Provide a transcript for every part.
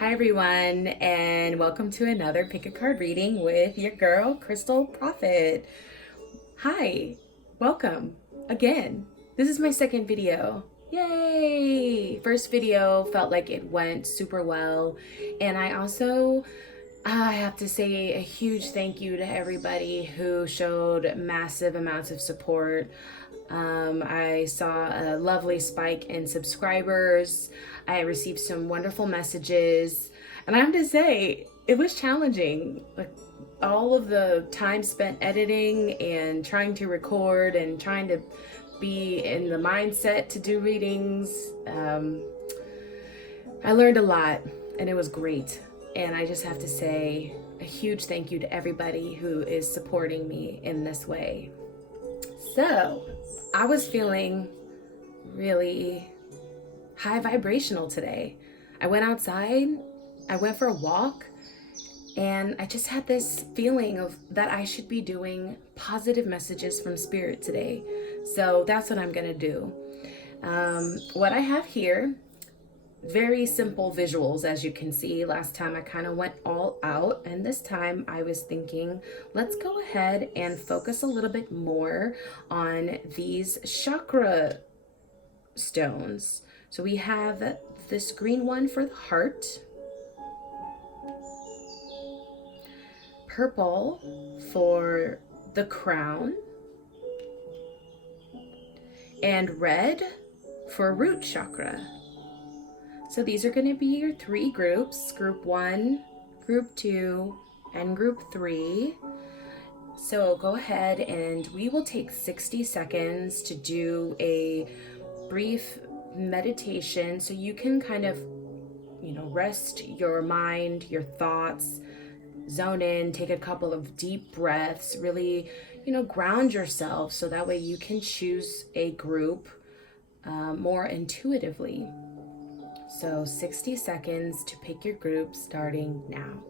Hi everyone, and welcome to another pick a card reading with your girl crystal.a.proffitt. Hi, welcome again. This is my second video. Yay! First video felt like it went super well, and I have to say a huge thank you to everybody who showed massive amounts of support. I saw a lovely spike in subscribers. I received some wonderful messages, and I have to say, it was challenging. Like all of the time spent editing and trying to record and trying to be in the mindset to do readings. I learned a lot, and it was great. And I just have to say a huge thank you to everybody who is supporting me in this way. So, I was feeling really high vibrational today. I went outside, I went for a walk, and I just had this feeling of that I should be doing positive messages from spirit today. So that's what I'm gonna do. What I have here, very simple visuals, as you can see. Last time I kind of went all out, and this time I was thinking, let's go ahead and focus a little bit more on these chakra stones. So we have this green one for the heart, purple for the crown, and red for root chakra. So these are going to be your three groups, group 1, group 2, and group 3. So go ahead and we will take 60 seconds to do a brief meditation so you can kind of, rest your mind, your thoughts, zone in, take a couple of deep breaths, really, ground yourself so that way you can choose a group more intuitively. So 60 seconds to pick your group starting now.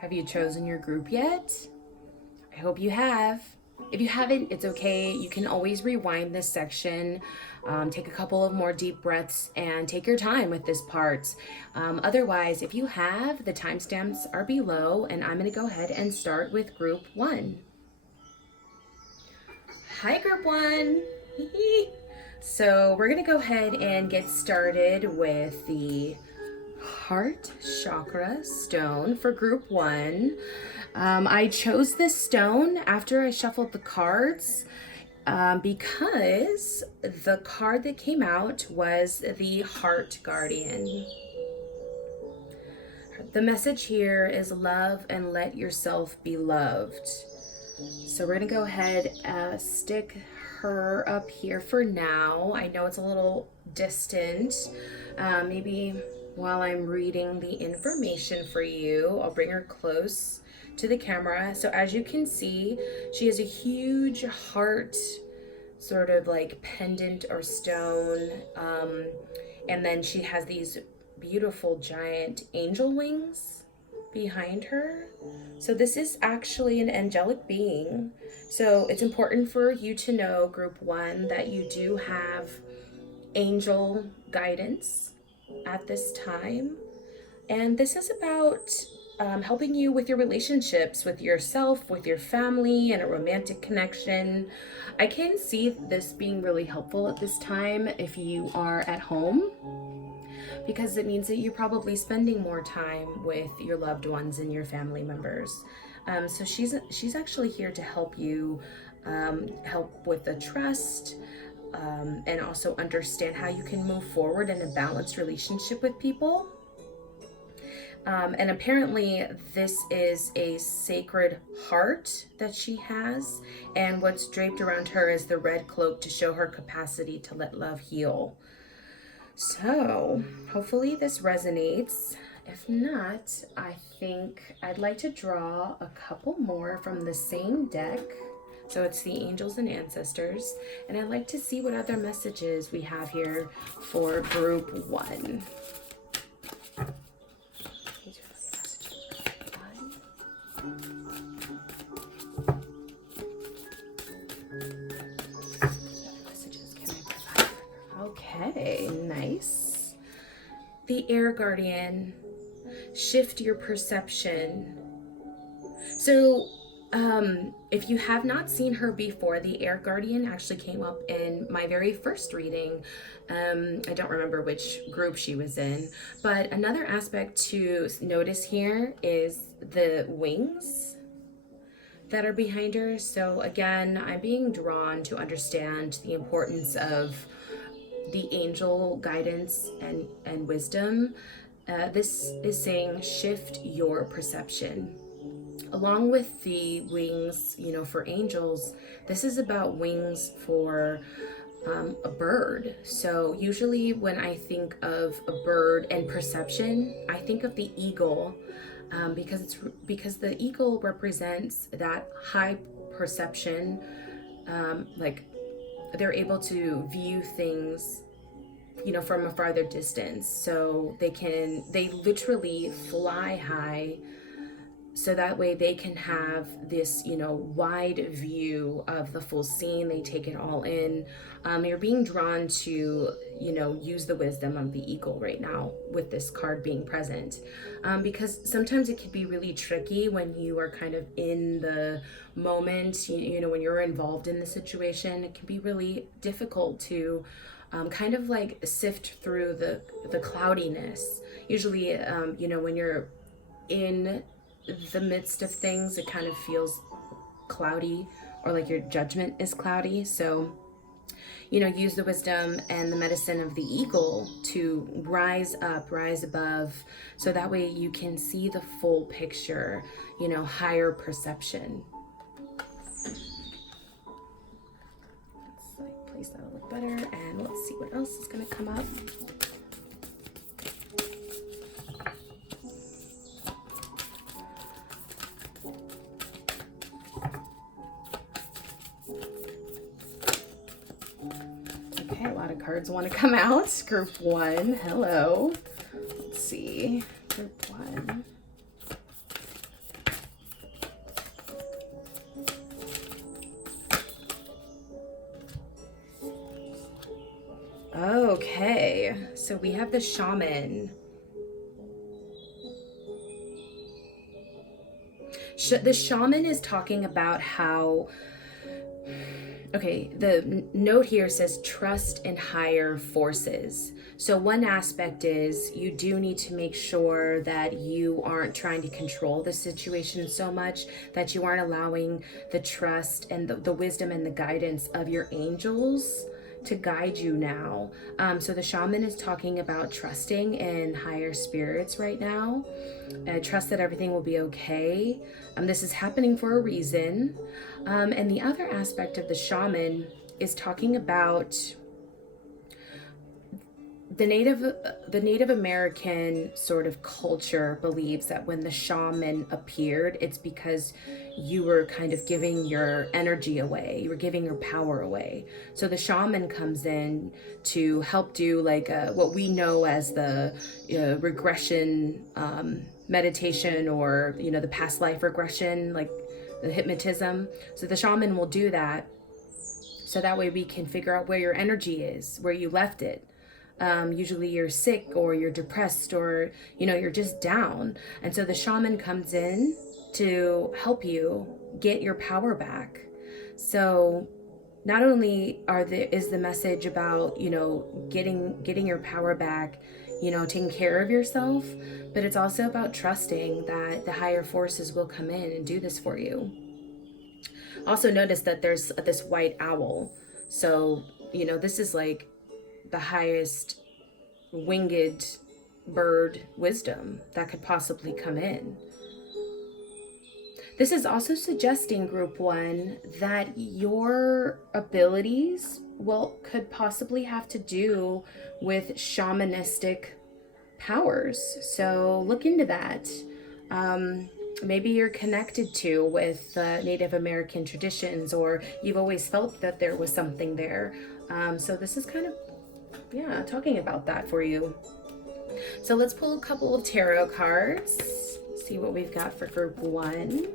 Have you chosen your group yet? I hope you have. If you haven't, it's okay. You can always rewind this section, take a couple of more deep breaths, and take your time with this part. Otherwise, if you have, the timestamps are below, and I'm going to go ahead and start with group 1. Hi, group 1. So we're going to go ahead and get started with the heart chakra stone for group 1. I chose this stone after I shuffled the cards because the card that came out was the heart guardian. The message here is love and let yourself be loved. So we're gonna go ahead and stick her up here for now. I know it's a little distant. Maybe while I'm reading the information for you, I'll bring her close to the camera. So as you can see, she has a huge heart sort of like pendant or stone. And then she has these beautiful giant angel wings behind her. So this is actually an angelic being. So it's important for you to know, group 1, that you do have angel guidance at this time. And this is about helping you with your relationships, with yourself, with your family, and a romantic connection. I can see this being really helpful at this time if you are at home, because it means that you're probably spending more time with your loved ones and your family members. So she's actually here to help you, help with the trust, and also understand how you can move forward in a balanced relationship with people. And apparently this is a sacred heart that she has, and what's draped around her is the red cloak to show her capacity to let love heal. So hopefully this resonates. If not, I think I'd like to draw a couple more from the same deck. So it's the angels and ancestors, and I'd like to see what other messages we have here for group one. Okay, nice. The air guardian, shift your perception. So if you have not seen her before, the air guardian actually came up in my very first reading. I don't remember which group she was in, but another aspect to notice here is the wings that are behind her. So again, I'm being drawn to understand the importance of the angel guidance and wisdom. This is saying shift your perception. Along with the wings, for angels, this is about wings for a bird. So usually when I think of a bird and perception, I think of the eagle, because the eagle represents that high perception, like they're able to view things from a farther distance. So they literally fly high, so that way they can have this wide view of the full scene. They take it all in. You're being drawn to use the wisdom of the eagle right now with this card being present, because sometimes it can be really tricky when you are kind of in the moment. When you're involved in the situation, it can be really difficult to kind of like sift through the cloudiness. Usually when you're in the midst of things, it kind of feels cloudy, or like your judgment is cloudy. So use the wisdom and the medicine of the eagle to rise up, rise above, so that way you can see the full picture, higher perception. Let's place that a little better, and let's see what else is going to come up. Cards want to come out. Group one, hello. Let's see. Group one. Okay, so we have the shaman. The shaman is talking about how, okay, the note here says trust in higher forces. So one aspect is you do need to make sure that you aren't trying to control the situation so much, that you aren't allowing the trust and the wisdom and the guidance of your angels to guide you now. So the shaman is talking about trusting in higher spirits right now. Trust that everything will be okay. This is happening for a reason. And the other aspect of the shaman is talking about the Native American sort of culture believes that when the shaman appeared, it's because you were kind of giving your energy away, you were giving your power away. So the shaman comes in to help do like what we know as the regression meditation, or the past life regression, like the hypnotism. So the shaman will do that, so that way we can figure out where your energy is, where you left it. Usually you're sick, or you're depressed, or you're just down, and so the shaman comes in to help you get your power back. So not only is the message about getting your power back, taking care of yourself, but it's also about trusting that the higher forces will come in and do this for you. Also notice that there's this white owl. So this is like the highest winged bird wisdom that could possibly come in. This is also suggesting, group one, that your abilities, well, could possibly have to do with shamanistic powers. So look into that. Maybe you're connected to with Native American traditions, or you've always felt that there was something there. So this is kind of, yeah, talking about that for you. So let's pull a couple of tarot cards, see what we've got for group one.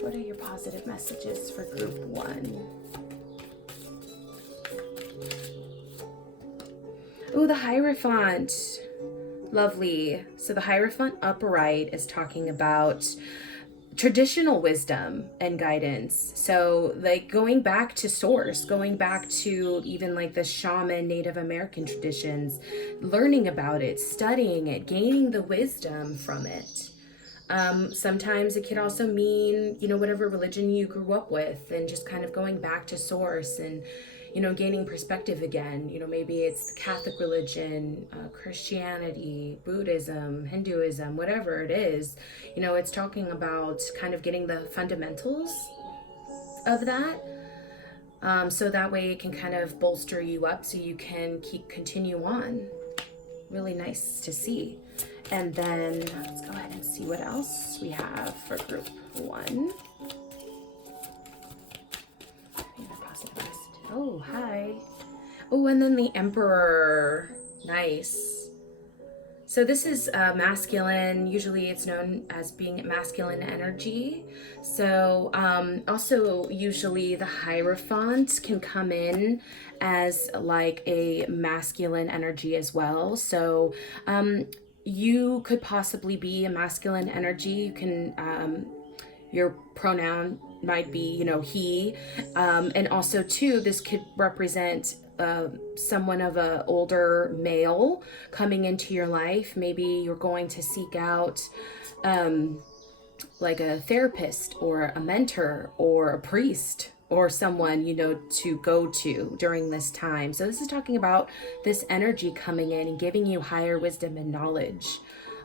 What are your positive messages for group one? Oh, the Hierophant. Lovely. So the Hierophant upright is talking about traditional wisdom and guidance. So like going back to source, going back to even like the shaman Native American traditions, learning about it, studying it, gaining the wisdom from it. Sometimes it could also mean, you know, whatever religion you grew up with, and just kind of going back to source and, you know, gaining perspective again. You know, maybe it's the Catholic religion, Christianity, Buddhism, Hinduism, whatever it is. You know, it's talking about kind of getting the fundamentals of that. So that way it can kind of bolster you up so you can continue on. Really nice to see. And then let's go ahead and see what else we have for group one. Oh, hi. Oh, and then the Emperor. Nice. So this is masculine. Usually it's known as being masculine energy. So also usually the Hierophant can come in as like a masculine energy as well. So you could possibly be a masculine energy. You can, your pronoun might be, you know, he. And also too, this could represent someone of a older male coming into your life. Maybe you're going to seek out like a therapist or a mentor or a priest or someone, you know, to go to during this time. So this is talking about this energy coming in and giving you higher wisdom and knowledge.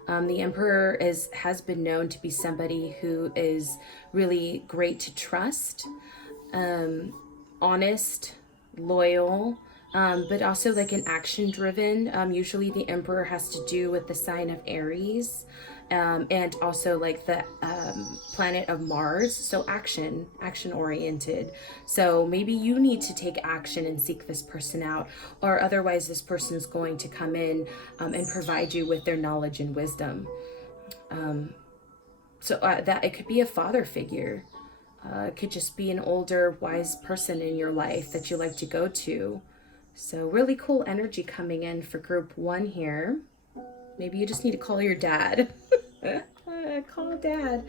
The Emperor has been known to be somebody who is really great to trust, honest, loyal, but also like an action driven. Usually the Emperor has to do with the sign of Aries, and also like the planet of Mars. So action oriented. So maybe you need to take action and seek this person out, or otherwise this person's going to come in and provide you with their knowledge and wisdom. So that it could be a father figure. It could just be an older, wise person in your life that you like to go to. So really cool energy coming in for group one here. Maybe you just need to call your dad. Call dad.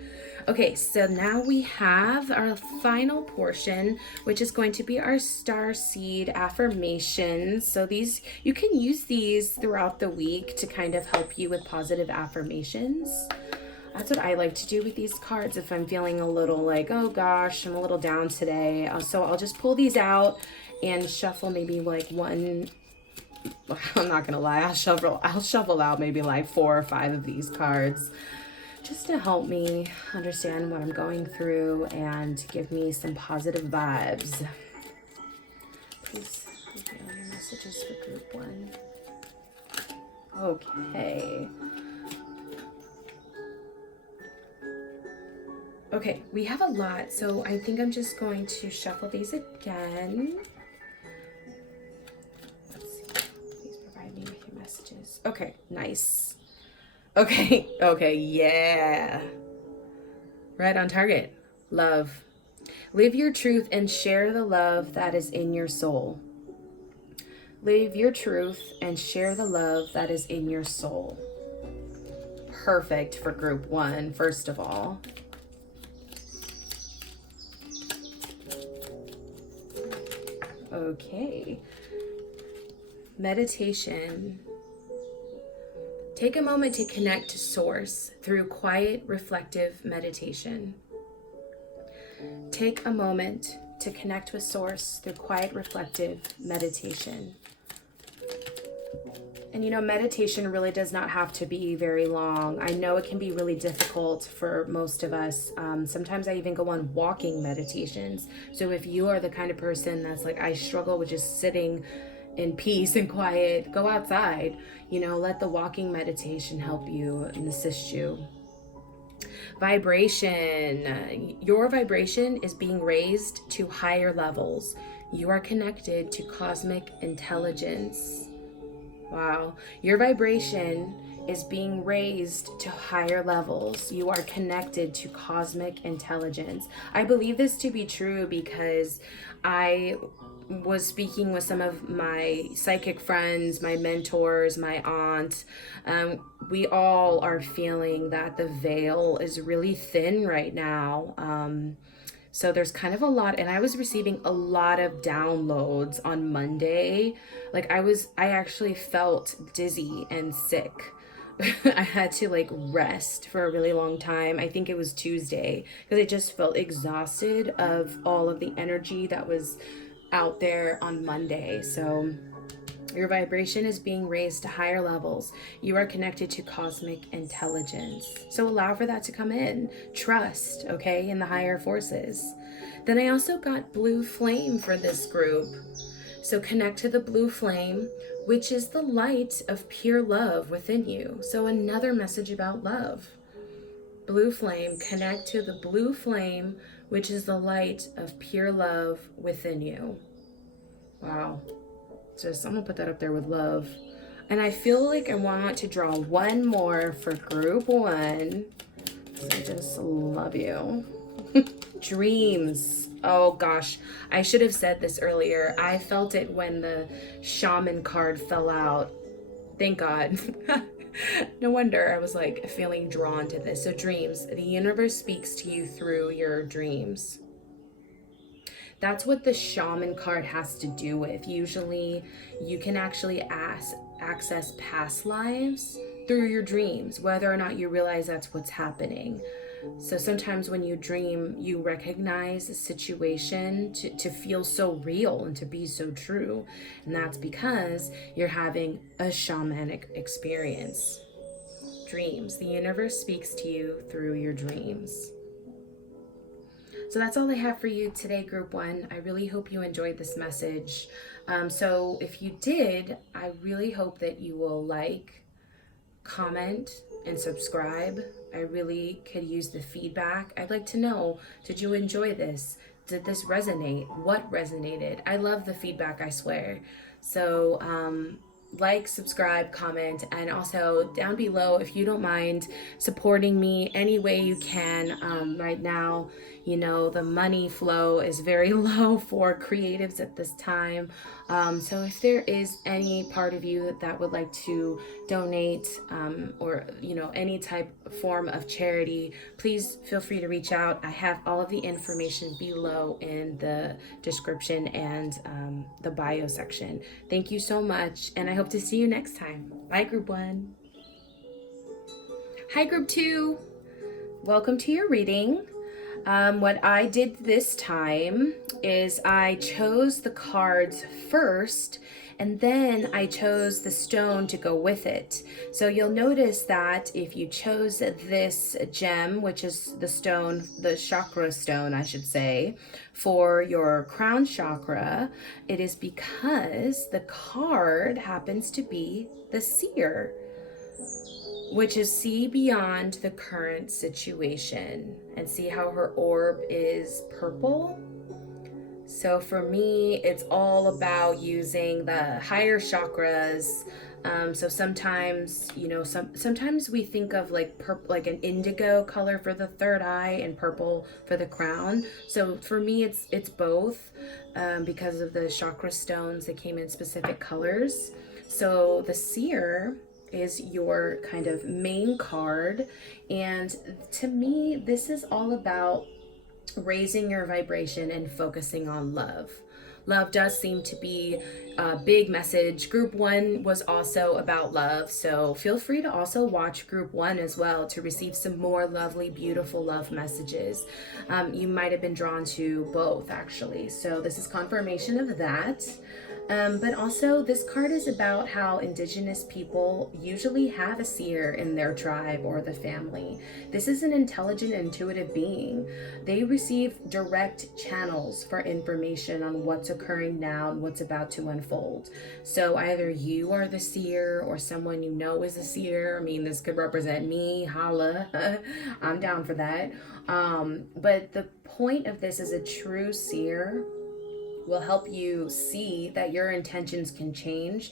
Okay, so now we have our final portion, which is going to be our star seed affirmations. So these, you can use these throughout the week to kind of help you with positive affirmations. That's what I like to do with these cards if I'm feeling a little like, oh gosh, I'm a little down today. So I'll just pull these out and shuffle maybe like one. I'm not gonna lie, I'll shuffle out maybe like 4 or 5 of these cards just to help me understand what I'm going through and give me some positive vibes. Please leave me all your messages for group one. Okay. Okay, we have a lot, so I think I'm just going to shuffle these again. Let's see. Please provide me with your messages. Okay, nice. Okay, yeah. Right on target. Love. Live your truth and share the love that is in your soul. Live your truth and share the love that is in your soul. Perfect for group one, first of all. Okay. Meditation. Take a moment to connect to Source through quiet, reflective meditation. Take a moment to connect with Source through quiet, reflective meditation. And you know, meditation really does not have to be very long. I know it can be really difficult for most of us. Sometimes I even go on walking meditations. So if you are the kind of person that's like, I struggle with just sitting in peace and quiet, go outside. You know, let the walking meditation help you and assist you. Vibration. Your vibration is being raised to higher levels. You are connected to cosmic intelligence. Wow. Your vibration is being raised to higher levels. You are connected to cosmic intelligence. I believe this to be true because I was speaking with some of my psychic friends, my mentors, my aunt. We all are feeling that the veil is really thin right now. So there's kind of a lot, and I was receiving a lot of downloads on Monday. Like I actually felt dizzy and sick. I had to like rest for a really long time. I think it was Tuesday because I just felt exhausted of all of the energy that was out there on Monday. So your vibration is being raised to higher levels. You are connected to cosmic intelligence. So allow for that to come in. Trust, okay, in the higher forces. Then I also got blue flame for this group. So connect to the blue flame, which is the light of pure love within you. So another message about love. Blue flame, connect to the blue flame, which is the light of pure love within you. Wow. I'm gonna put that up there with love. And I feel like I want to draw one more for group one. I just love you. Dreams. Oh gosh, I should have said this earlier. I felt it when the shaman card fell out. Thank God. No wonder I was like feeling drawn to this. So dreams, the universe speaks to you through your dreams. That's what the shaman card has to do with. Usually you can actually access past lives through your dreams, whether or not you realize that's what's happening. So sometimes when you dream, you recognize a situation to feel so real and to be so true. And that's because you're having a shamanic experience. Dreams. The universe speaks to you through your dreams. So that's all I have for you today, group one. I really hope you enjoyed this message. So if you did, I really hope that you will like, comment, and subscribe. I really could use the feedback. I'd like to know, did you enjoy this? Did this resonate? What resonated? I love the feedback, I swear. So like, subscribe, comment, and also down below, if you don't mind supporting me any way you can. Right now, you know, the money flow is very low for creatives at this time. So if there is any part of you that would like to donate, or, you know, any type form of charity, please feel free to reach out. I have all of the information below in the description and the bio section. Thank you so much, and I hope to see you next time. Bye, group one. Hi, group two. Welcome to your reading. What I did this time is I chose the cards first, and then I chose the stone to go with it. So you'll notice that if you chose this gem, which is the stone, the chakra stone, I should say, for your crown chakra, it is because the card happens to be the seer, which is see beyond the current situation. And see how her orb is purple? So for me, it's all about using the higher chakras. So sometimes, you know, sometimes we think of like like an indigo color for the third eye and purple for the crown. So for me, it's both, because of the chakra stones that came in specific colors. So the seer is your kind of main card, and to me this is all about raising your vibration and focusing on love. Love does seem to be a big message. Group one was also about love, so feel free to also watch group one as well to receive some more lovely, beautiful love messages. You might have been drawn to both, actually, so this is confirmation of that. But also, this card is about how indigenous people usually have a seer in their tribe or the family. This is an intelligent, intuitive being. They receive direct channels for information on what's occurring now and what's about to unfold. So either you are the seer or someone you know is a seer. I mean, this could represent me, holla. I'm down for that. But the point of this is a true seer will help you see that your intentions can change,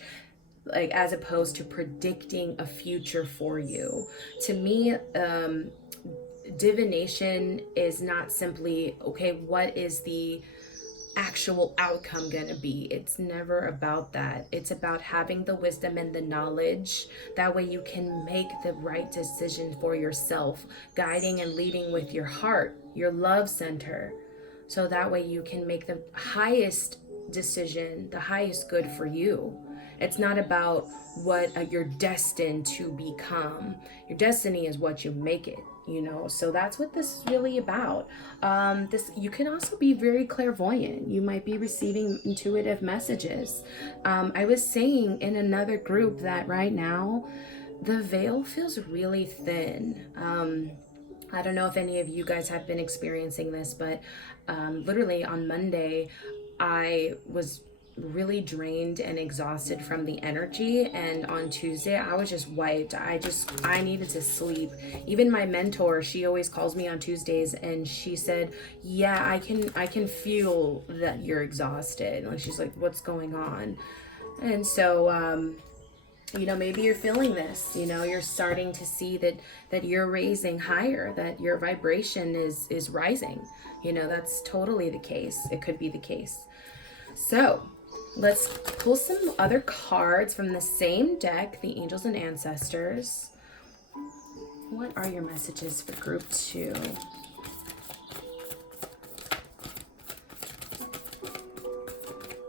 like as opposed to predicting a future for you. To me, divination is not simply, okay, what is the actual outcome gonna be? It's never about that. It's about having the wisdom and the knowledge. That way you can make the right decision for yourself, guiding and leading with your heart, your love center. So that way you can make the highest decision, the highest good for you. It's not about what you're destined to become. Your destiny is what you make it, you know. So that's what this is really about. This, you can also be very clairvoyant. You might be receiving intuitive messages. I was saying in another group that right now the veil feels really thin. I don't know if any of you guys have been experiencing this, but literally on Monday, I was really drained and exhausted from the energy, and on Tuesday I was just wiped. I needed to sleep. Even my mentor, she always calls me on Tuesdays, and she said, yeah, I can feel that you're exhausted. Like, she's like, what's going on? And so you know, maybe you're feeling this, you know, you're starting to see that you're raising higher, that your vibration is rising. You know, that's totally the case. It could be the case. So let's pull some other cards from the same deck, the Angels and Ancestors. What are your messages for group 2?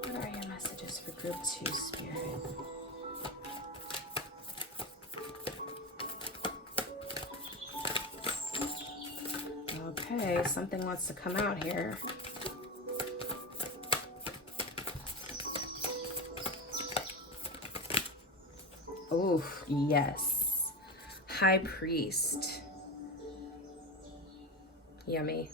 What are your messages for group 2, Spirit? Okay, something wants to come out here. Oh, yes. High Priest. Yummy.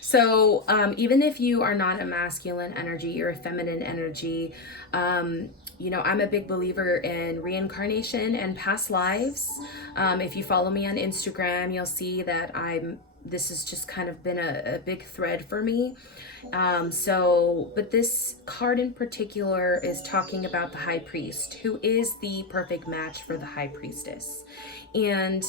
So even if you are not a masculine energy, you're a feminine energy. You know, I'm a big believer in reincarnation and past lives. If you follow me on Instagram, you'll see that this has just kind of been a big thread for me. But this card in particular is talking about the High Priest, who is the perfect match for the High Priestess. And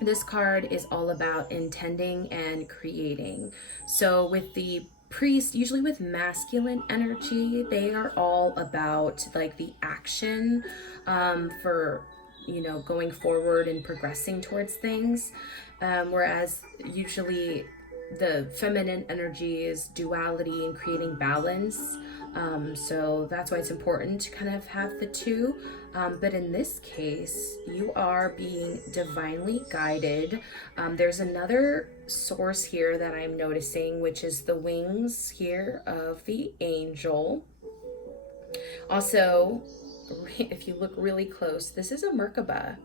this card is all about intending and creating. So with the priest, usually with masculine energy, they are all about like the action for, you know, going forward and progressing towards things. Whereas usually the feminine energy is duality and creating balance. So that's why it's important to kind of have the two. But in this case, you are being divinely guided. There's another source here that I'm noticing, which is the wings here of the angel. Also, if you look really close, this is a Merkaba,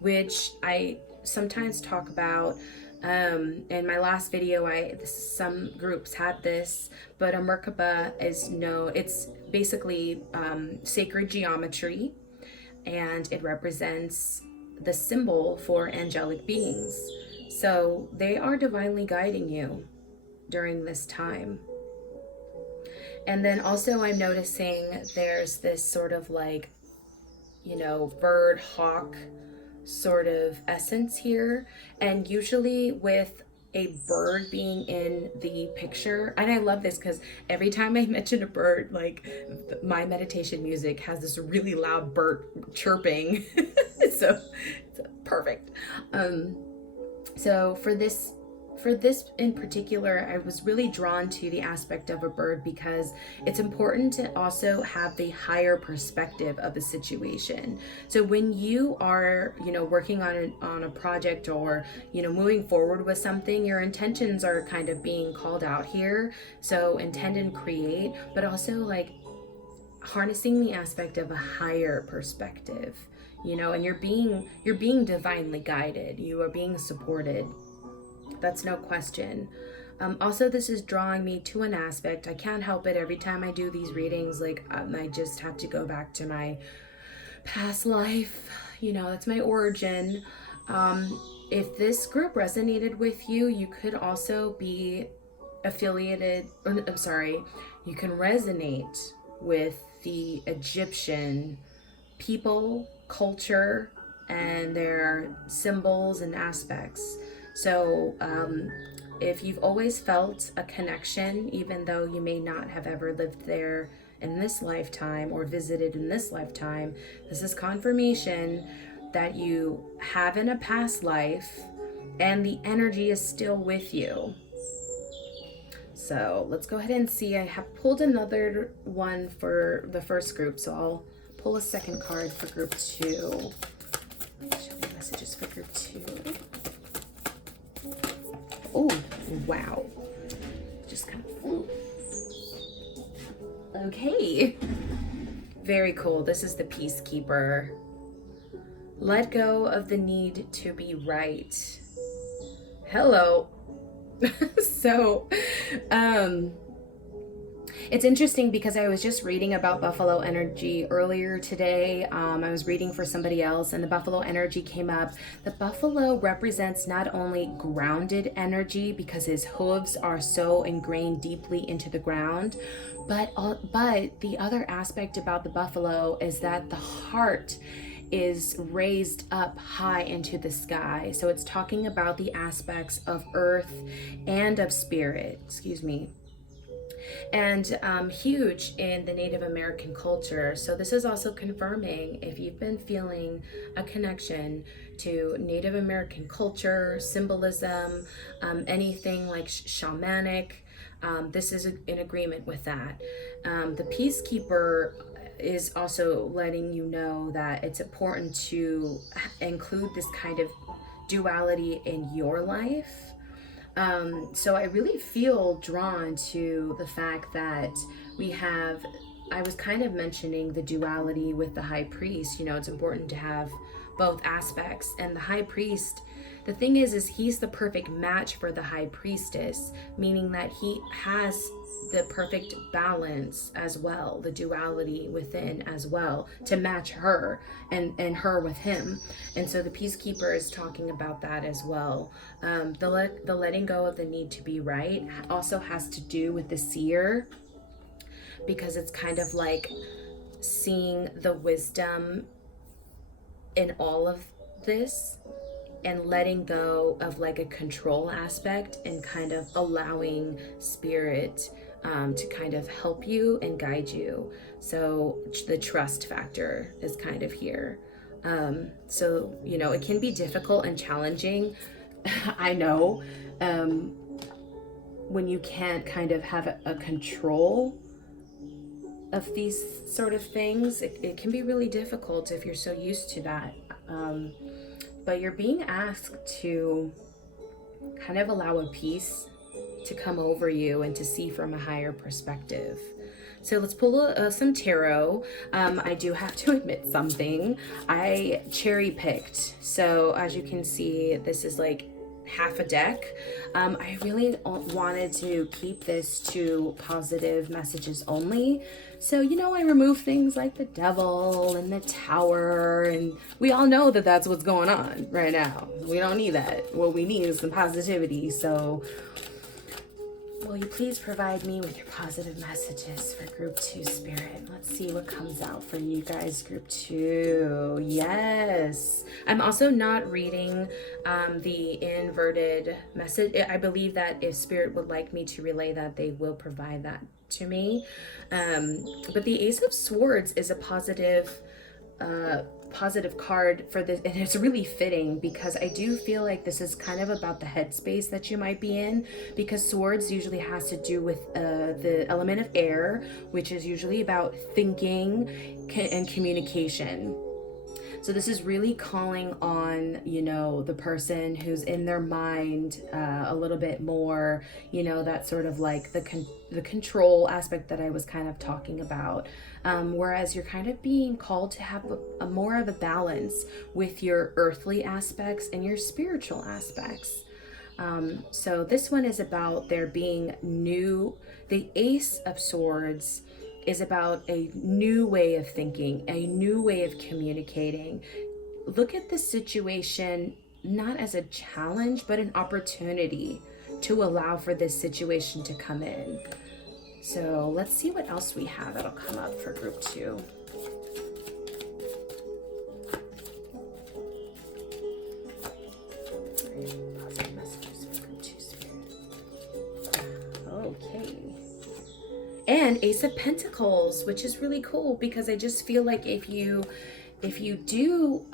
which I sometimes talk about. In my last video, some groups had this, but a Merkaba it's basically sacred geometry, and it represents the symbol for angelic beings. So they are divinely guiding you during this time. And then also I'm noticing there's this sort of like, you know, bird, hawk sort of essence here. And usually with a bird being in the picture, and I love this because every time I mention a bird, like my meditation music has this really loud bird chirping. So it's perfect. So for this in particular, I was really drawn to the aspect of a bird because it's important to also have the higher perspective of the situation. So when you are, you know, working on a project or, you know, moving forward with something, your intentions are kind of being called out here. So intend and create, but also like harnessing the aspect of a higher perspective, you know, and you're being divinely guided. You are being supported. That's no question. Also, this is drawing me to an aspect. I can't help it every time I do these readings. Like, I just have to go back to my past life. You know, that's my origin. If this group resonated with you, you could also be affiliated, or I'm sorry, you can resonate with the Egyptian people, culture, and their symbols and aspects. So, if you've always felt a connection, even though you may not have ever lived there in this lifetime or visited in this lifetime, this is confirmation that you have in a past life and the energy is still with you. So let's go ahead and see. I have pulled another one for the first group, so I'll pull a second card for group 2. Show me messages for group 2. Oh, wow. Just kind of... Okay. Very cool. This is the Peacekeeper. Let go of the need to be right. Hello. So, it's interesting because I was just reading about buffalo energy earlier today. I was reading for somebody else and the buffalo energy came up. The buffalo represents not only grounded energy because his hooves are so ingrained deeply into the ground, but the other aspect about the buffalo is that the heart is raised up high into the sky. So it's talking about the aspects of earth and of spirit, and huge in the Native American culture. So this is also confirming if you've been feeling a connection to Native American culture, symbolism, anything like shamanic, this is in agreement with that. The Peacekeeper is also letting you know that it's important to include this kind of duality in your life. So I really feel drawn to the fact that I was kind of mentioning the duality with the high priest. You know, it's important to have both aspects. And the high priest, the thing is he's the perfect match for the high priestess, meaning that he has the perfect balance as well, the duality within as well, to match her and her with him. And so the Peacekeeper is talking about that as well. The letting go of the need to be right also has to do with the seer, because it's kind of like seeing the wisdom in all of this and letting go of like a control aspect and kind of allowing spirit to kind of help you and guide you. So the trust factor is kind of here. So, you know, it can be difficult and challenging. I know, when you can't kind of have a control of these sort of things, it can be really difficult if you're so used to that. But you're being asked to kind of allow a peace to come over you and to see from a higher perspective. So let's pull some tarot. I do have to admit something. I cherry picked. So as you can see, this is like half a deck. I really wanted to keep this to positive messages only. So, you know, I removed things like the devil and the tower, and we all know that that's what's going on right now. We don't need that. What we need is some positivity. So will you please provide me with your positive messages for group 2, Spirit? Let's see what comes out for you guys, group 2. Yes. I'm also not reading the inverted message. I believe that if Spirit would like me to relay that, they will provide that to me. But the Ace of Swords is a positive card for this, and it's really fitting because I do feel like this is kind of about the headspace that you might be in, because swords usually has to do with the element of air, which is usually about thinking and communication. So this is really calling on, you know, the person who's in their mind a little bit more, you know, that sort of like the control aspect that I was kind of talking about. Whereas you're kind of being called to have a more of a balance with your earthly aspects and your spiritual aspects. So this one is about there being new, the Ace of Swords is about a new way of thinking, a new way of communicating. Look at the situation not as a challenge, but an opportunity to allow for this situation to come in. So let's see what else we have that'll come up for group 2. Positive messages for group 2 spirit. Okay. And Ace of Pentacles, which is really cool because I just feel like if you do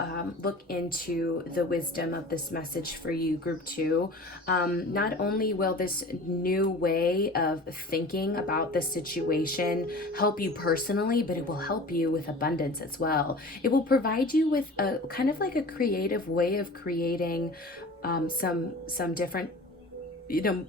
look into the wisdom of this message for you, group 2, not only will this new way of thinking about the situation help you personally, but it will help you with abundance as well. It will provide you with a kind of like a creative way of creating some different, you know,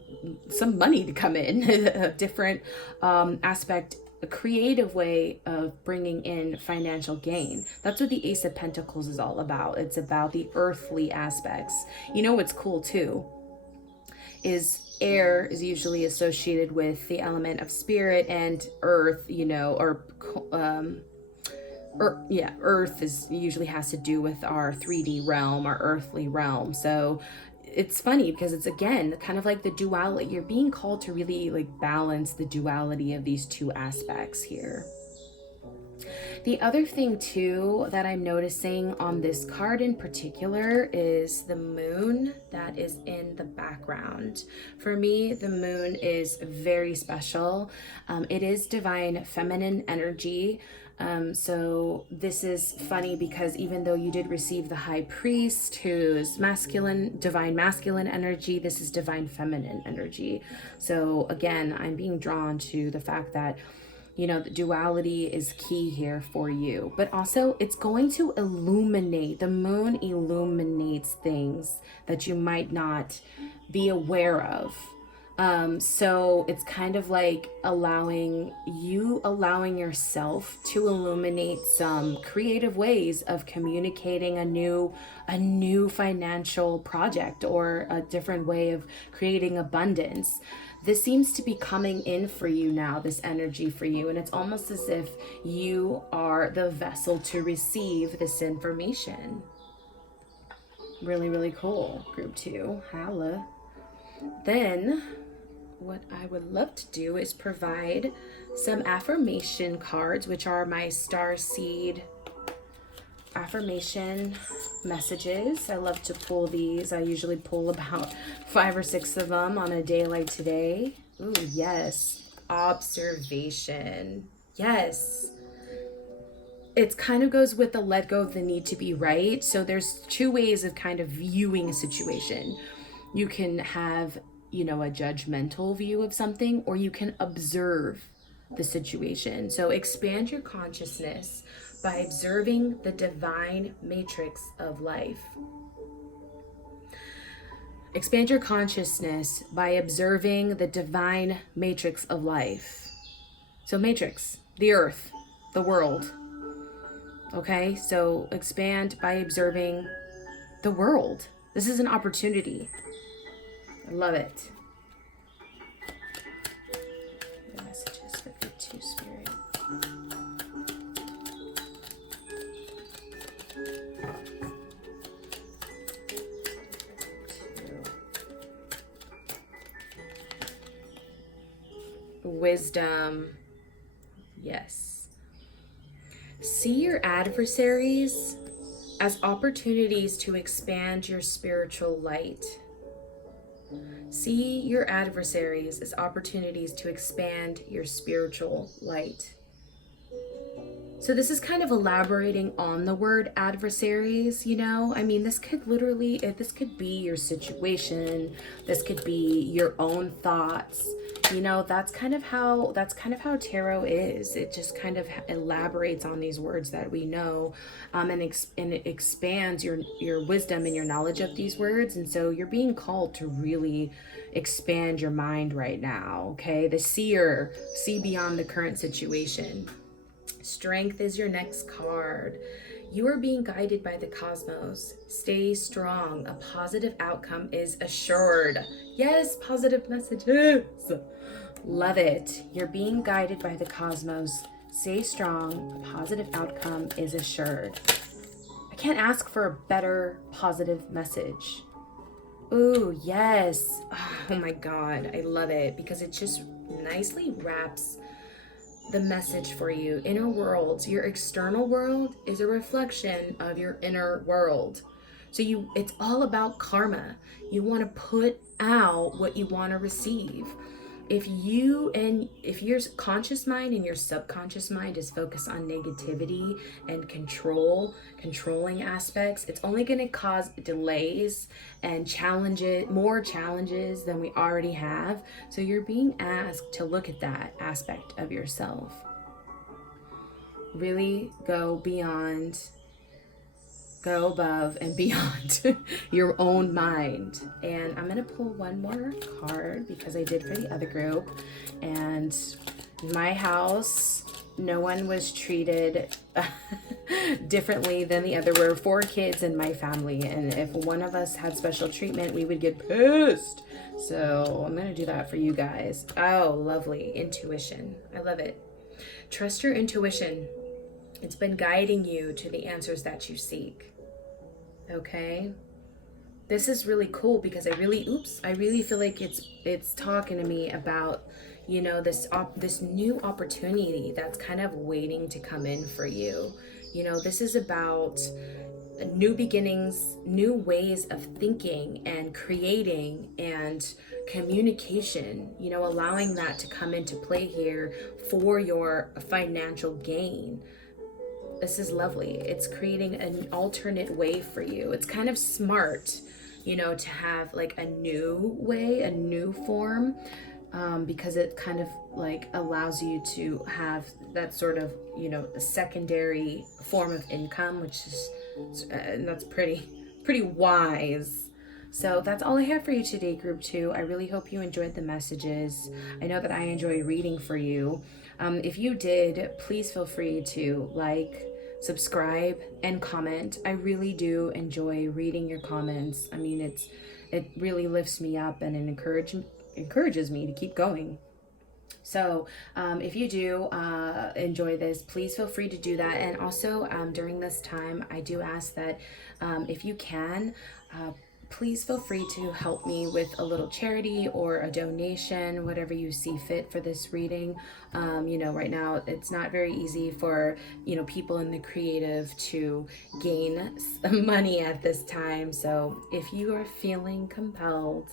some money to come in, a different aspect, a creative way of bringing in financial gain. That's what the Ace of Pentacles is all about. It's about the earthly aspects. You know what's cool too is air is usually associated with the element of spirit, and earth, you know, earth is usually has to do with our 3D realm, our earthly realm. So it's funny because it's again kind of like the duality. You're being called to really like balance the duality of these two aspects here. The other thing too that I'm noticing on this card in particular is the moon that is in the background. For me, the moon is very special. It is divine feminine energy. So this is funny because even though you did receive the high priest, who's masculine, divine masculine energy, this is divine feminine energy. So again, I'm being drawn to the fact that, you know, the duality is key here for you, but also it's going to illuminate. The moon illuminates things that you might not be aware of. So it's kind of like allowing yourself to illuminate some creative ways of communicating a new financial project or a different way of creating abundance. This seems to be coming in for you now, this energy for you, and it's almost as if you are the vessel to receive this information. Really, really cool. Group 2, holla. Then what I would love to do is provide some affirmation cards, which are my star seed affirmation messages. I love to pull these. I usually pull about 5 or 6 of them on a day like today. Ooh, yes. Observation. Yes. It kind of goes with the let go of the need to be right. So there's 2 ways of kind of viewing a situation. You can have, you know, a judgmental view of something, or you can observe the situation. So expand your consciousness by observing the divine matrix of life. Expand your consciousness by observing the divine matrix of life. So matrix, the earth, the world. Okay, so expand by observing the world. This is an opportunity. I love it. The messages for group 2 spirit. Wisdom. Yes. See your adversaries as opportunities to expand your spiritual light. See your adversaries as opportunities to expand your spiritual light. So this is kind of elaborating on the word adversaries, you know? I mean, this could literally, this could be your situation. This could be your own thoughts. You know, that's kind of how tarot is. It just kind of elaborates on these words that we know, and it expands your wisdom and your knowledge of these words. And so you're being called to really expand your mind right now, okay? The seer, see beyond the current situation. Strength is your next card. You are being guided by the cosmos. Stay strong. A positive outcome is assured. Yes, positive messages. Love it. You're being guided by the cosmos. Stay strong. A positive outcome is assured. I can't ask for a better positive message. Ooh, yes. Oh my God. I love it because it just nicely wraps the message for you. Inner world, your external world is a reflection of your inner world. So it's all about karma. You want to put out what you want to receive. If your conscious mind and your subconscious mind is focused on negativity and controlling aspects, it's only going to cause delays and more challenges than we already have. So you're being asked to look at that aspect of yourself. Really go above and beyond your own mind. And I'm going to pull one more card because I did for the other group. And my house, no one was treated differently than the other. We're 4 kids in my family, and if one of us had special treatment, we would get pissed. So I'm going to do that for you guys. Oh, lovely. Intuition. I love it. Trust your intuition. It's been guiding you to the answers that you seek. Okay? This is really cool because I really feel like it's talking to me about, you know, this new opportunity that's kind of waiting to come in for you. You know, this is about new beginnings, new ways of thinking and creating and communication, you know, allowing that to come into play here for your financial gain. This is lovely. It's creating an alternate way for you. It's kind of smart, you know, to have like a new way, a new form, because it kind of like allows you to have that sort of, you know, a secondary form of income, which is, and that's pretty wise. So that's all I have for you today, group 2. I really hope you enjoyed the messages. I know that I enjoy reading for you. If you did, please feel free to like, subscribe, and comment. I really do enjoy reading your comments. I mean, it really lifts me up and it encourages me to keep going. So if you do enjoy this, please feel free to do that. And also during this time, I do ask that if you can, please feel free to help me with a little charity or a donation, whatever you see fit for this reading. You know, right now it's not very easy for, you know, people in the creative to gain money at this time. So if you are feeling compelled,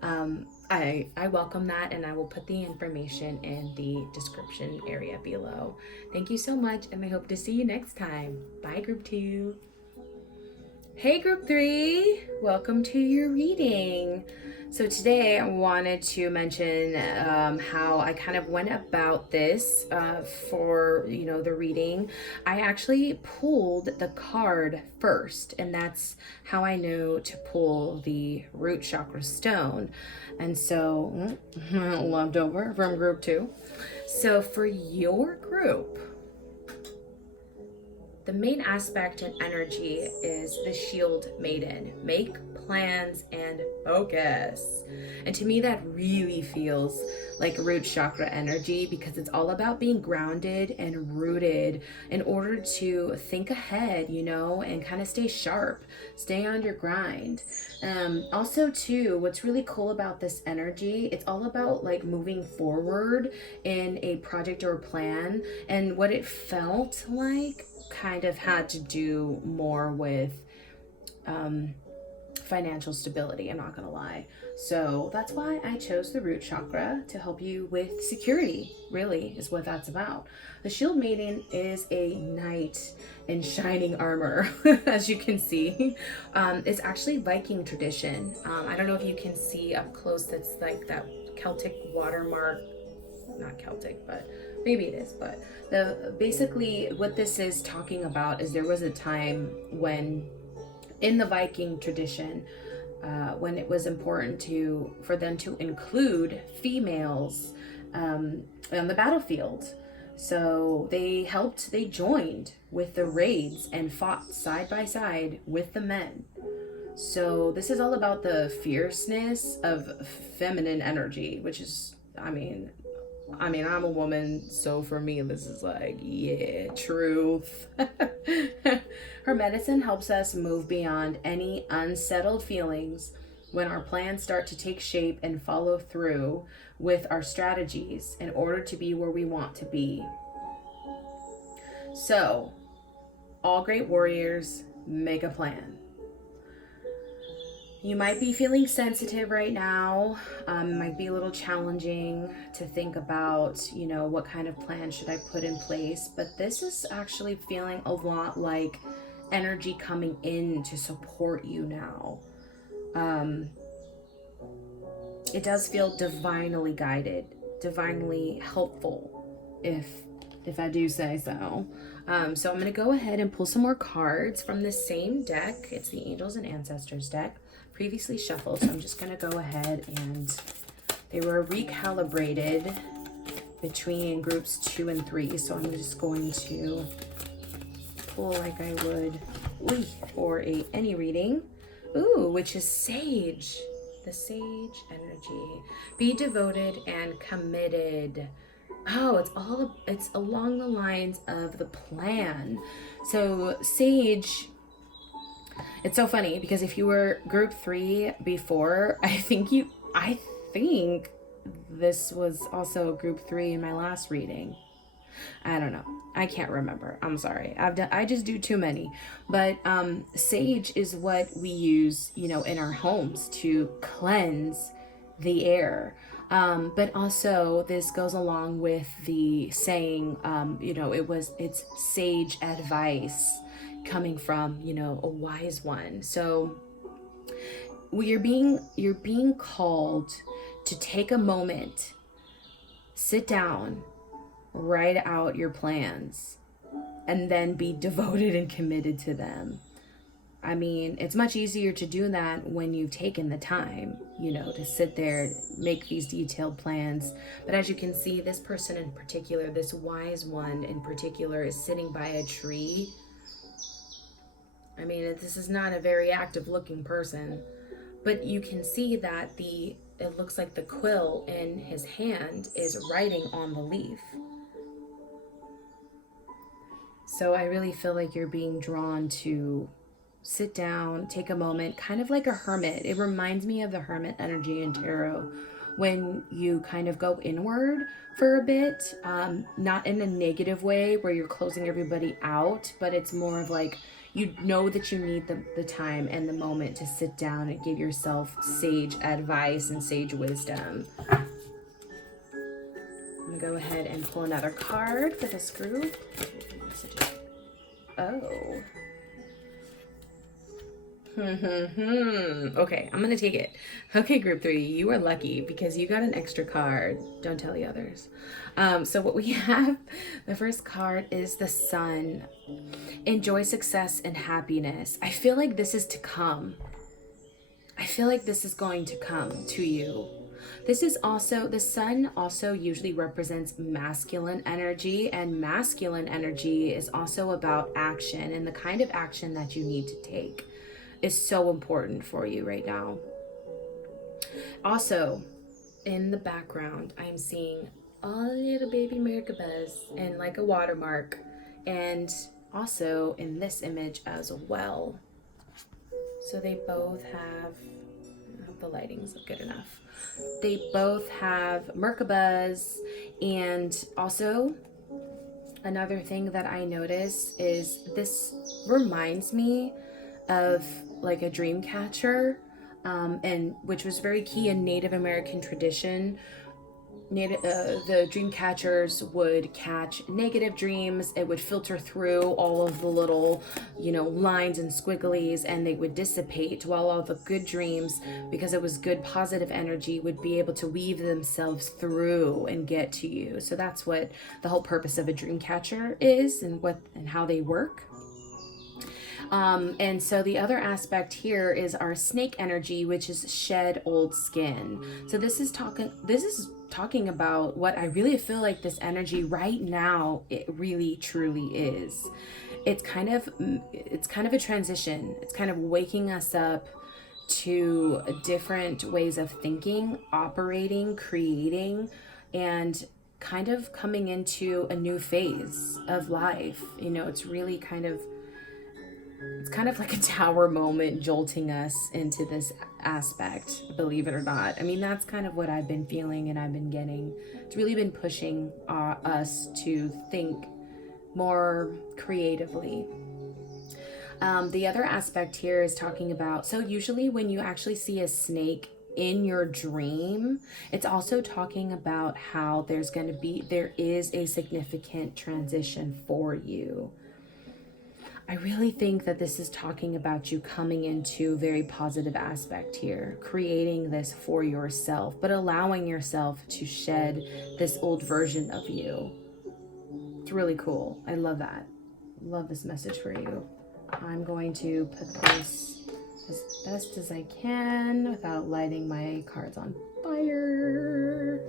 I welcome that, and I will put the information in the description area below. Thank you so much, and I hope to see you next time. Bye, group 2. Hey group 3, welcome to your reading. So today I wanted to mention how I kind of went about this for, you know, the reading. I actually pulled the card first, and that's how I know to pull the root chakra stone. And so, left over from group 2. So for your group, the main aspect and energy is the shield maiden. Make plans and focus. And to me, that really feels like root chakra energy because it's all about being grounded and rooted in order to think ahead, you know, and kind of stay sharp, stay on your grind. Also too, what's really cool about this energy, it's all about like moving forward in a project or a plan. And what it felt like kind of had to do more with financial stability, I'm not gonna lie. So that's why I chose the root chakra to help you with security, really, is what that's about. The shield maiden is a knight in shining armor, as you can see. It's actually Viking tradition. I don't know if you can see up close, that's like that Celtic watermark, not Celtic, but maybe it is. But basically what this is talking about is there was a time when in the Viking tradition, when it was important for them to include females on the battlefield. So they joined with the raids and fought side by side with the men. So this is all about the fierceness of feminine energy, which is, I mean, I'm a woman, so for me, this is like, yeah, truth. Her medicine helps us move beyond any unsettled feelings when our plans start to take shape and follow through with our strategies in order to be where we want to be. So, all great warriors make a plan. You might be feeling sensitive right now. It might be a little challenging to think about, what kind of plan should I put in place. But this is actually feeling a lot like energy coming in to support you now. It does feel divinely guided, divinely helpful, if I do say so. So I'm going to go ahead and pull some more cards from the same deck. It's the Angels and Ancestors deck, previously shuffled. So I'm just going to go ahead and they were recalibrated between groups 2 and 3. So I'm just going to pull like I would for any reading. Ooh, which is Sage. The Sage energy. Be devoted and committed. Oh, it's along the lines of the plan. So Sage, it's so funny because if you were group 3 before, I think this was also group 3 in my last reading. I don't know. I can't remember. I'm sorry. I just do too many. But sage is what we use, in our homes to cleanse the air. But also this goes along with the saying, it's sage advice coming from, a wise one. So you're being called to take a moment, sit down, write out your plans, and then be devoted and committed to them. I mean, it's much easier to do that when you've taken the time, to sit there, make these detailed plans. But as you can see, this person in particular, this wise one in particular, is sitting by a tree. I mean, this is not a very active looking person, but you can see that it looks like the quill in his hand is writing on the leaf. So I really feel like you're being drawn to sit down, take a moment, kind of like a hermit. It reminds me of the hermit energy in tarot, when you kind of go inward for a bit, not in a negative way where you're closing everybody out, but it's more of like, that you need the time and the moment to sit down and give yourself sage advice and sage wisdom. I'm gonna go ahead and pull another card for this group. Oh. Okay, I'm gonna take it. Okay, group 3, you are lucky because you got an extra card. Don't tell the others. So what we have, the first card is the Sun. Enjoy success and happiness. I feel like this is to come. I feel like this is going to come to you. This is also, the Sun also usually represents masculine energy, and masculine energy is also about action, and the kind of action that you need to take is so important for you right now. Also, in the background, I'm seeing a little baby merkabahs and like a watermark, and also in this image as well. So they both have, I hope the lighting's good enough. They both have Merkabahs, and also another thing that I notice is this reminds me of like a dream catcher, and which was very key in Native American tradition. The dream catchers would catch negative dreams. It would filter through all of the little, lines and squigglies, and they would dissipate, while all the good dreams, because it was good positive energy, would be able to weave themselves through and get to you. So that's what the whole purpose of a dream catcher is, and how they work. And so the other aspect here is our snake energy, which is shed old skin. So this is talking about what I really feel like this energy right now, it really truly is. It's kind of a transition. It's kind of waking us up to different ways of thinking, operating, creating, and kind of coming into a new phase of life. It's really it's kind of like a tower moment, jolting us into this aspect, believe it or not. I mean, that's kind of what I've been feeling and I've been getting. It's really been pushing us to think more creatively. The other aspect here is talking about, so usually when you actually see a snake in your dream, it's also talking about how there is a significant transition for you. I really think that this is talking about you coming into a very positive aspect here, creating this for yourself, but allowing yourself to shed this old version of you. It's really cool. I love that. Love this message for you. I'm going to put this as best as I can without lighting my cards on fire.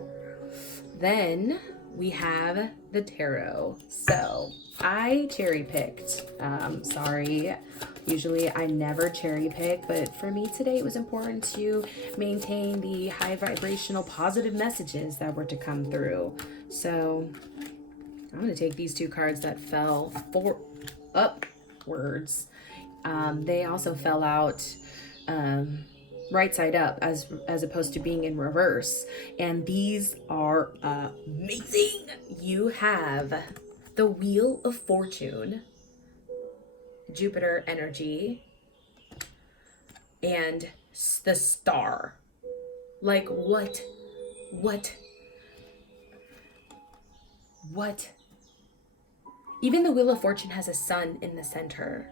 Then we have the tarot. So I cherry picked. Sorry, usually I never cherry pick, but for me today it was important to maintain the high vibrational positive messages that were to come through. So I'm going to take these two cards that fell upwards. They also fell out right side up as opposed to being in reverse, and these are amazing. You have the Wheel of Fortune, Jupiter energy, and the Star. Like what even the Wheel of Fortune has a sun in the center.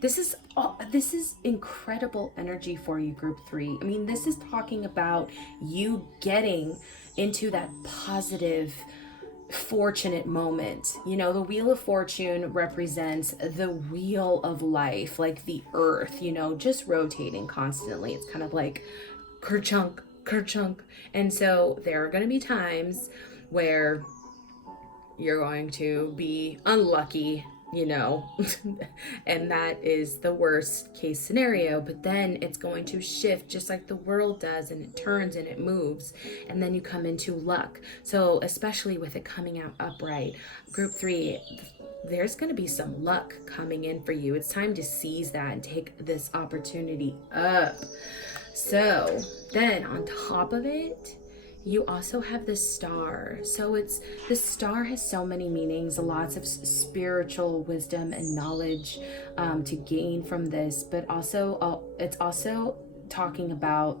This is incredible energy for you, group 3. I mean, this is talking about you getting into that positive, fortunate moment. The Wheel of Fortune represents the wheel of life, like the earth, just rotating constantly. It's kind of like kerchunk, kerchunk. And so there are going to be times where you're going to be unlucky, and that is the worst case scenario. But then it's going to shift just like the world does, and it turns and it moves, and then you come into luck. So especially with it coming out upright, group 3, there's going to be some luck coming in for you. It's time to seize that and take this opportunity up. So then on top of it, you also have the Star. So the Star has so many meanings, lots of spiritual wisdom and knowledge to gain from this, but also it's also talking about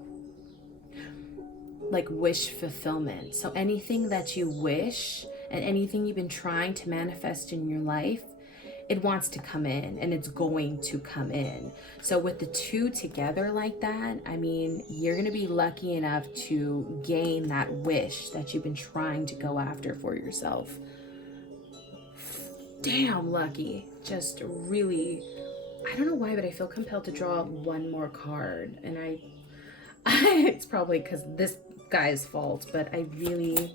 like wish fulfillment. So anything that you wish and anything you've been trying to manifest in your life, it wants to come in, and it's going to come in. So with the two together like that, I mean, you're going to be lucky enough to gain that wish that you've been trying to go after for yourself. Damn lucky. Just really, I don't know why, but I feel compelled to draw one more card. And it's probably because this guy's fault, but I really,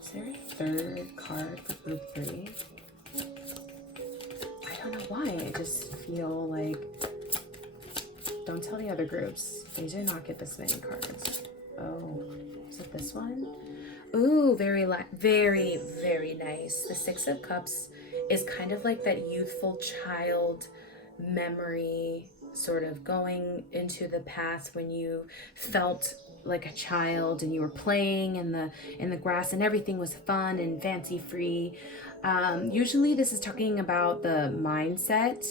is there a third card for group 3? I don't know why. I just feel like, don't tell the other groups. They do not get this many cards. Oh, is it this one? Ooh, very, very nice. The 6 of Cups is kind of like that youthful child memory, sort of going into the past when you felt like a child and you were playing in the grass and everything was fun and fancy free. Usually this is talking about the mindset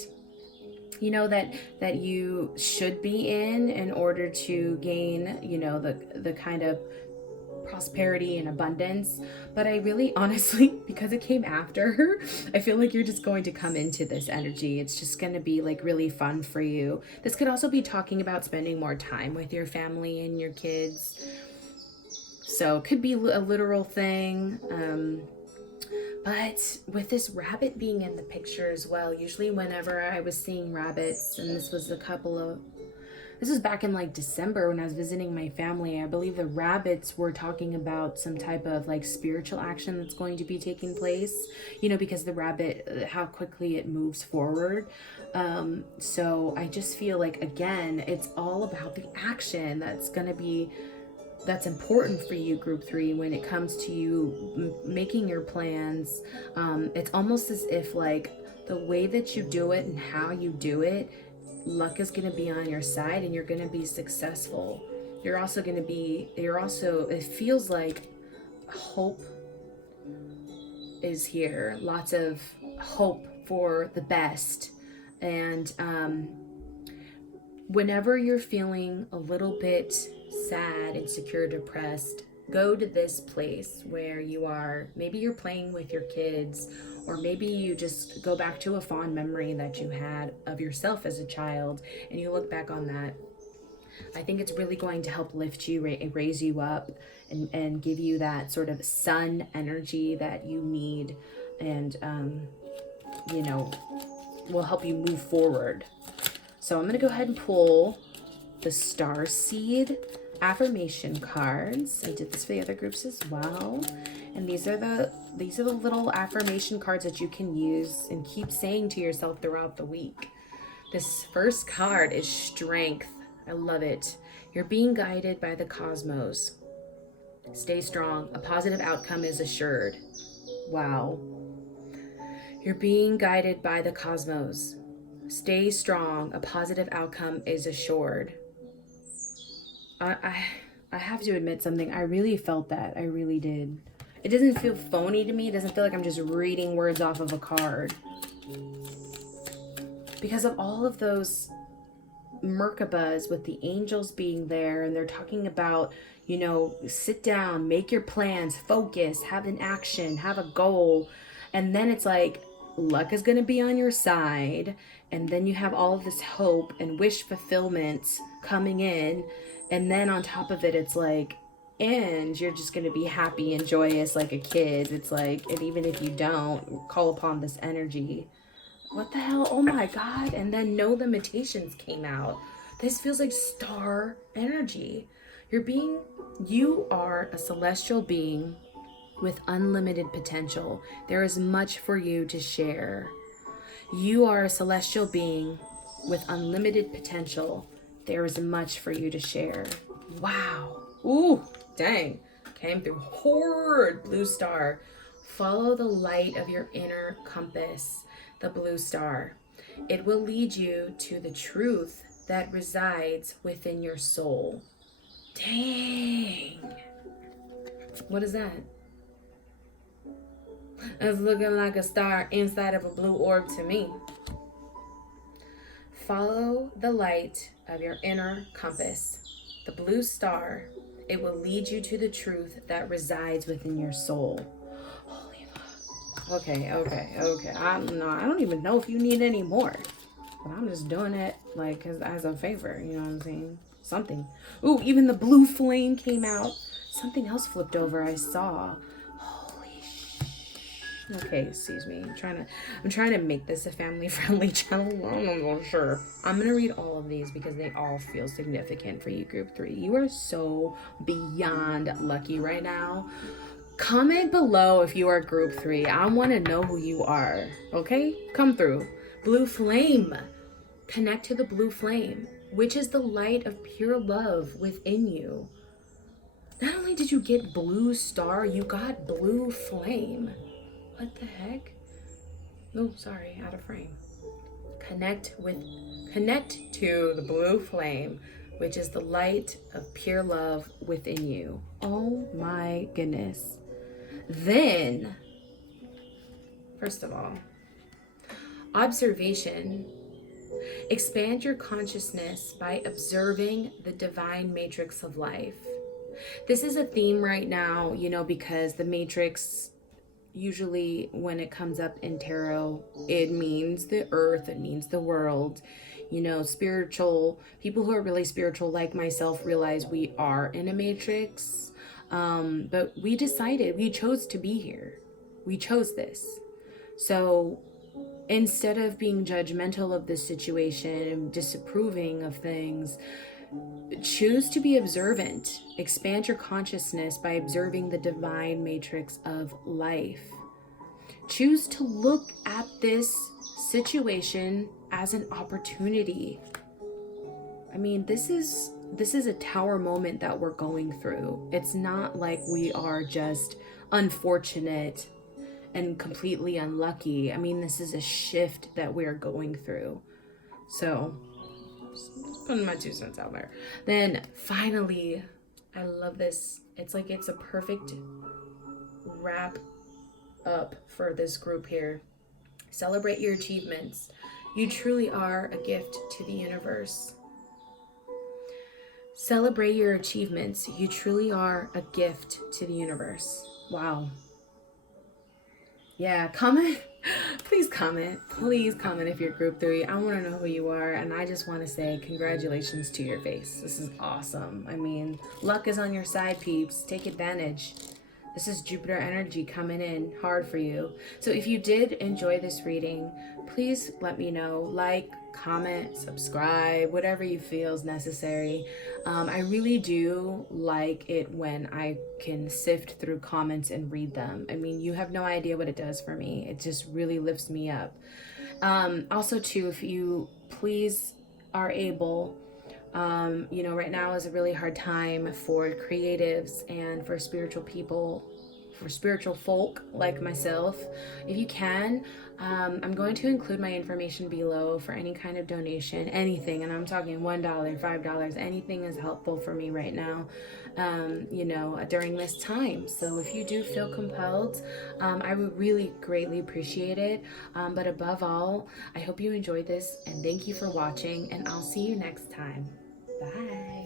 you know, that you should be in order to gain, you know, the kind of prosperity and abundance. But I really honestly, because it came after, I feel like you're just going to come into this energy. It's just going to be like really fun for you. This could also be talking about spending more time with your family and your kids. So it could be a literal thing. But with this rabbit being in the picture as well, usually whenever I was seeing rabbits, and this was back in like December when I was visiting my family, I believe the rabbits were talking about some type of like spiritual action that's going to be taking place, you know, because the rabbit, how quickly it moves forward. So I just feel like, again, it's all about the action that's important for you, group 3, when it comes to you making your plans. It's almost as if like the way that you do it and how you do it, luck is going to be on your side and you're going to be successful. It feels like hope is here. Lots of hope for the best. And whenever you're feeling a little bit sad, insecure, depressed, go to this place where you are. Maybe you're playing with your kids, or maybe you just go back to a fond memory that you had of yourself as a child and you look back on that. I think it's really going to help lift you, raise you up, and give you that sort of sun energy that you need, and you know, will help you move forward. So I'm going to go ahead and pull the Star Seed affirmation cards. I did this for the other groups as well. And these are the little affirmation cards that you can use and keep saying to yourself throughout the week. This first card is Strength. I love it. You're being guided by the cosmos. Stay strong. A positive outcome is assured. Wow. You're being guided by the cosmos. Stay strong. A positive outcome is assured. I have to admit something. I really felt that. I really did. It doesn't feel phony to me. It doesn't feel like I'm just reading words off of a card. Because of all of those Merkabas with the angels being there, and they're talking about, you know, sit down, make your plans, focus, have an action, have a goal. And then it's like, luck is going to be on your side. And then you have all of this hope and wish fulfillment coming in. And then on top of it, it's like, and you're just going to be happy and joyous like a kid. It's like, and even if you don't, call upon this energy. What the hell? Oh my God. And then no limitations came out. This feels like star energy. You are a celestial being with unlimited potential. There is much for you to share. You are a celestial being with unlimited potential. There is much for you to share. Wow. Ooh, dang. Came through hard. Blue star. Follow the light of your inner compass, the blue star. It will lead you to the truth that resides within your soul. Dang. What is that? It's looking like a star inside of a blue orb to me. Follow the light of your inner compass, the blue star. It will lead you to the truth that resides within your soul. Holy fuck. Okay. I don't even know if you need any more. But I'm just doing it like as a favor, you know what I'm saying? Something. Ooh, even the blue flame came out. Something else flipped over, I saw. Okay, excuse me. I'm trying to make this a family-friendly channel. I'm not sure. I'm gonna read all of these because they all feel significant for you, group 3. You are so beyond lucky right now. Comment below if you are group 3. I want to know who you are. Okay, come through. Blue flame. Connect to the blue flame, which is the light of pure love within you. Not only did you get blue star, you got blue flame. What the heck? Oh, sorry, out of frame. Connect to the blue flame, which is the light of pure love within you. Oh my goodness. Then, first of all, observation Expand your consciousness by observing the divine matrix of life. This is a theme right now, because the matrix, usually when it comes up in tarot, it means the earth, it means the world. Spiritual people who are really spiritual, like myself, realize we are in a matrix. But we chose to be here. We chose this. So instead of being judgmental of this situation and disapproving of things, choose to be observant. Expand your consciousness by observing the divine matrix of life. Choose to look at this situation as an opportunity. I mean, this is a tower moment that we're going through. It's not like we are just unfortunate and completely unlucky. I mean, this is a shift that we're going through. So, just putting my 2 cents out there. Then finally, I love this. It's like it's a perfect wrap up for this group here. Celebrate your achievements. You truly are a gift to the universe. Celebrate your achievements. You truly are a gift to the universe. Wow. Yeah, comment. Please comment. Please comment if you're group 3. I want to know who you are, and I just want to say congratulations to your face. This is awesome. I mean, luck is on your side, peeps. Take advantage. This is Jupiter energy coming in hard for you. So if you did enjoy this reading, please let me know. Like, comment, subscribe, whatever you feel is necessary. I really do like it when I can sift through comments and read them. I mean, you have no idea what it does for me. It just really lifts me up. Also, too, if you please are able, right now is a really hard time for creatives and for spiritual people, for spiritual folk like myself. If you can, I'm going to include my information below for any kind of donation, anything, and I'm talking $1, $5, anything is helpful for me right now, during this time. So if you do feel compelled, I would really greatly appreciate it. But above all, I hope you enjoyed this, and thank you for watching, and I'll see you next time. Bye.